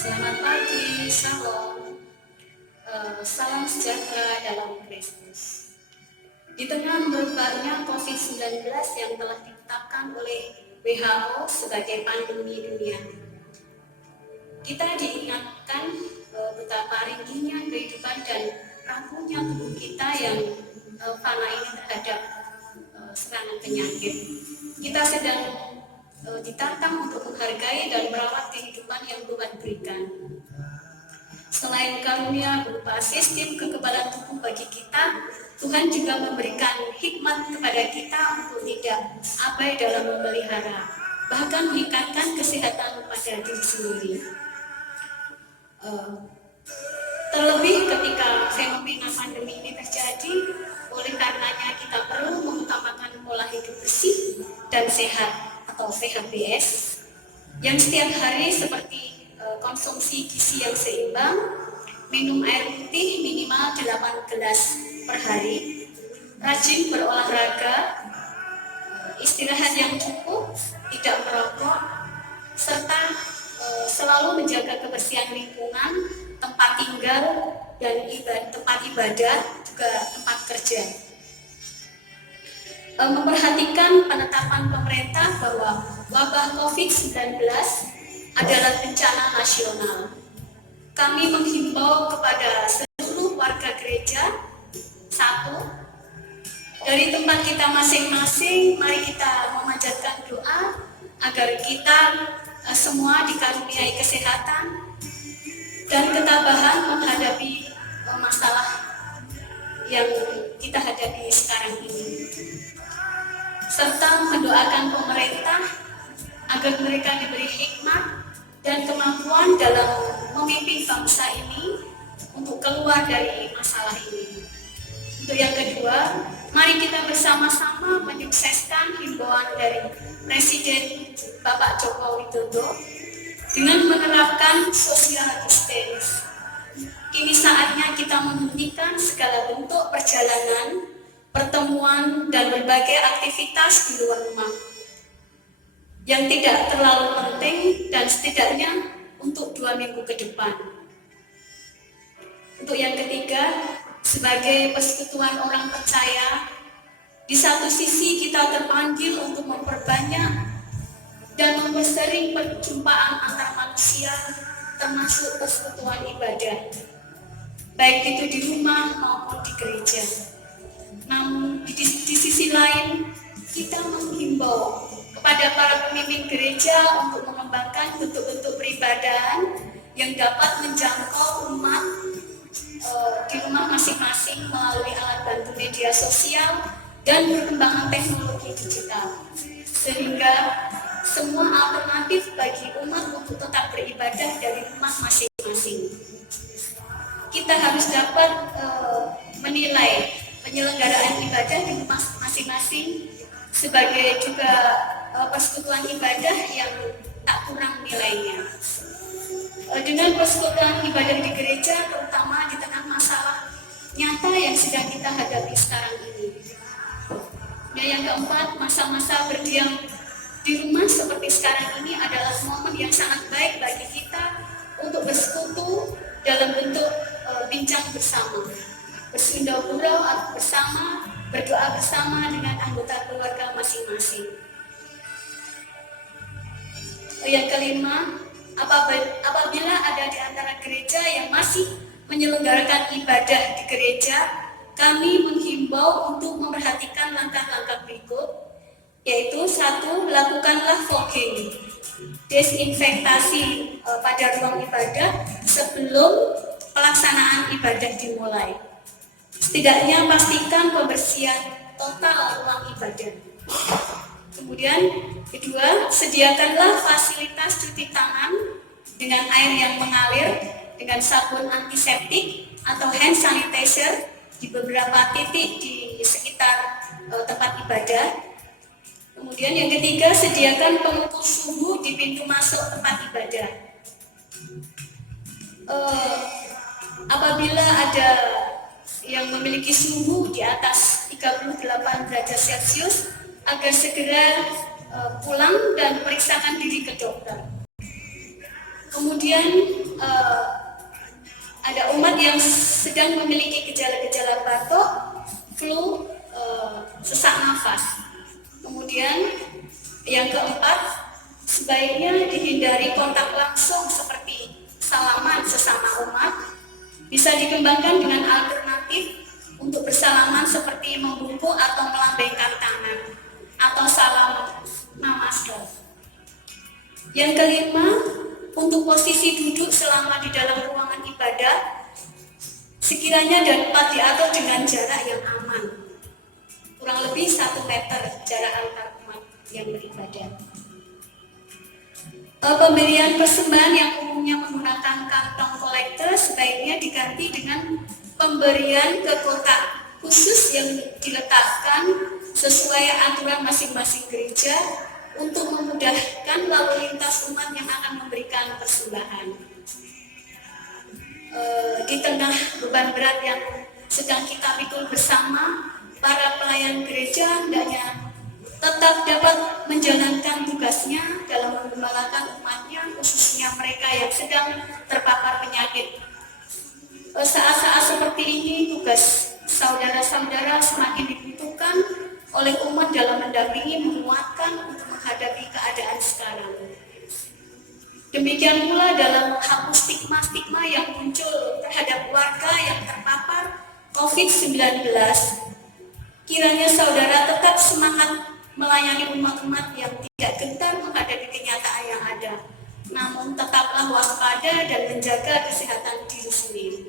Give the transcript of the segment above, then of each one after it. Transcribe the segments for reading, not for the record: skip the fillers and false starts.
Selamat pagi, Shalom. Salam sejahtera dalam Kristus. Di tengah merebaknya COVID-19 yang telah ditetapkan oleh WHO sebagai pandemi dunia, kita diingatkan betapa ringkinya kehidupan dan rapuhnya tubuh kita yang fana ini terhadap serangan penyakit. Kita sedang ditantang untuk menghargai dan merawat kehidupan yang Tuhan berikan. Selain karunia berupa sistem kekebalan tubuh bagi kita, Tuhan juga memberikan hikmat kepada kita untuk tidak abai dalam memelihara, bahkan meningkatkan kesehatan pada diri sendiri. Terlebih ketika fenomena pandemi ini terjadi, oleh karenanya kita perlu mengutamakan pola hidup bersih dan sehat atau PHBS yang setiap hari seperti konsumsi gizi yang seimbang, minum air putih minimal 8 gelas per hari, rajin berolahraga, istirahat yang cukup, tidak merokok, serta selalu menjaga kebersihan lingkungan, tempat tinggal, dan tempat ibadah, juga tempat kerja. Memperhatikan penetapan pemerintah bahwa wabah COVID-19 adalah bencana nasional. Kami menghimbau kepada seluruh warga gereja, satu, dari tempat kita masing-masing, mari kita memanjatkan doa agar kita semua dikaruniai kesehatan dan ketabahan menghadapi masalah yang kita hadapi sekarang ini, serta mendoakan pemerintah agar mereka diberi hikmat dan kemampuan dalam memimpin bangsa ini untuk keluar dari masalah ini. Untuk yang kedua, mari kita bersama-sama menyukseskan himbauan dari Presiden Bapak Joko Widodo dengan menerapkan social distance. Kini saatnya kita menghentikan segala bentuk perjalanan, pertemuan, dan berbagai aktivitas di luar rumah yang tidak terlalu penting dan setidaknya untuk 2 minggu ke depan. Untuk yang ketiga, sebagai persekutuan orang percaya, di satu sisi kita terpanggil untuk memperbanyak dan mempersering perjumpaan antar manusia, termasuk persekutuan ibadah, baik itu di rumah maupun di gereja. Namun di sisi lain, kita menghimbau kepada para pemimpin gereja untuk mengembangkan bentuk-bentuk peribadahan yang dapat menjangkau umat di rumah masing-masing melalui alat bantu media sosial dan perkembangan teknologi digital, sehingga semua alternatif bagi umat untuk tetap beribadah dari rumah masing-masing. Kita harus dapat menilai penyelenggaraan ibadah di rumah masing-masing sebagai juga persekutuan ibadah yang tak kurang nilainya. Dengan persekutuan ibadah di gereja, terutama di tengah masalah nyata yang sedang kita hadapi sekarang ini. Dan yang keempat, masa-masa berdiam di rumah seperti sekarang ini adalah momen yang sangat baik bagi kita untuk bersekutu dalam bentuk bincang bersama, bersinggah gurau bersama, berdoa bersama dengan anggota keluarga masing-masing. Yang kelima, apabila ada di antara gereja yang masih menyelenggarakan ibadah di gereja, kami menghimbau untuk memperhatikan langkah-langkah berikut, yaitu satu, lakukanlah fogging, desinfektasi pada ruang ibadah sebelum pelaksanaan ibadah dimulai. Setidaknya pastikan pembersihan total ruang ibadah. Kemudian kedua, sediakanlah fasilitas cuci tangan dengan air yang mengalir dengan sabun antiseptik atau hand sanitizer di beberapa titik di sekitar tempat ibadah. Kemudian yang ketiga, sediakan pengukur suhu di pintu masuk tempat ibadah. Apabila ada yang memiliki suhu di atas 38 derajat Celcius, agar segera pulang dan periksakan diri ke dokter. Kemudian ada umat yang sedang memiliki gejala-gejala batuk, flu, sesak nafas. Kemudian yang keempat, sebaiknya dihindari kontak langsung seperti salaman sesama umat. Bisa dikembangkan dengan alternatif untuk bersalaman seperti membungkuk atau melambaikan tangan atau salam namaste. Yang kelima, untuk posisi duduk selama di dalam ruangan ibadah sekiranya dapat diatur dengan jarak yang aman, kurang lebih 1 meter jarak antar umat yang beribadah. Pemberian persembahan yang umumnya menggunakan kantong kolektor sebaiknya diganti dengan pemberian ke kotak khusus yang diletakkan sesuai aturan masing-masing gereja untuk memudahkan lalu lintas umat yang akan memberikan persembahan. Di tengah beban berat yang sedang kita pikul bersama, para pelayan gereja hendaknya tetap dapat menjalankan tugasnya dalam menggembalakan umatnya, khususnya mereka yang sedang terpapar penyakit. Saat-saat seperti ini, tugas saudara-saudara semakin dibutuhkan oleh umat dalam mendampingi, menguatkan untuk menghadapi keadaan sekarang. Demikian pula dalam menghapus stigma-stigma yang muncul terhadap warga yang terpapar COVID-19, kiranya saudara tetap semangat melayani umat-umat yang tidak gentar menghadapi kenyataan yang ada, namun tetaplah waspada dan menjaga kesehatan diri sendiri.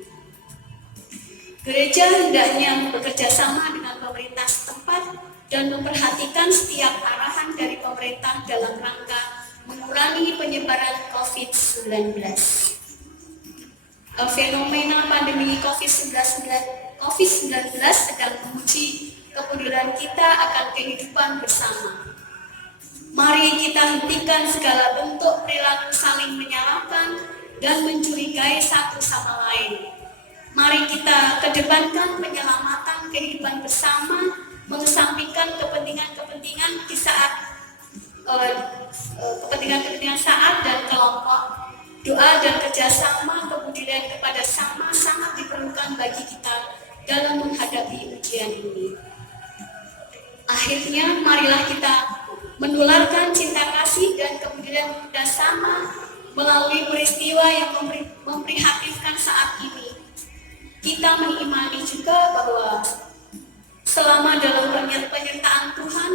Gereja hendaknya bekerja sama dengan pemerintah setempat dan memperhatikan setiap arahan dari pemerintah dalam rangka mengurangi penyebaran COVID-19. Fenomena pandemi COVID-19 sedang menguji kepedulian kita akan kehidupan bersama. Mari kita hentikan segala bentuk perilaku saling menyalahkan dan mencurigai satu sama lain. Mari kita kedepankan penyelamatan kehidupan bersama, mengesampingkan kepentingan-kepentingan di saat kepentingan-kepentingan saat dan kelompok. Doa dan kerjasama kepedulian kepada sama sangat diperlukan bagi kita dalam menghadapi ujian ini. Akhirnya, marilah kita menularkan cinta kasih dan kepedulian bersama melalui peristiwa yang memprihatinkan saat ini. Kita mengimani juga bahwa selama dalam penyertaan Tuhan,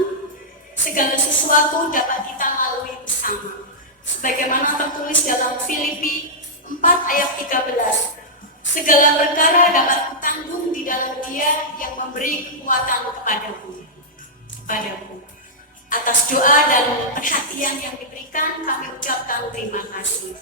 segala sesuatu dapat kita lalui bersama. Sebagaimana tertulis dalam Filipi 4 ayat 13. Segala perkara dapat kutanggung di dalam Dia yang memberi kekuatan kepadaku. Atas doa dan perhatian yang diberikan, kami ucapkan terima kasih.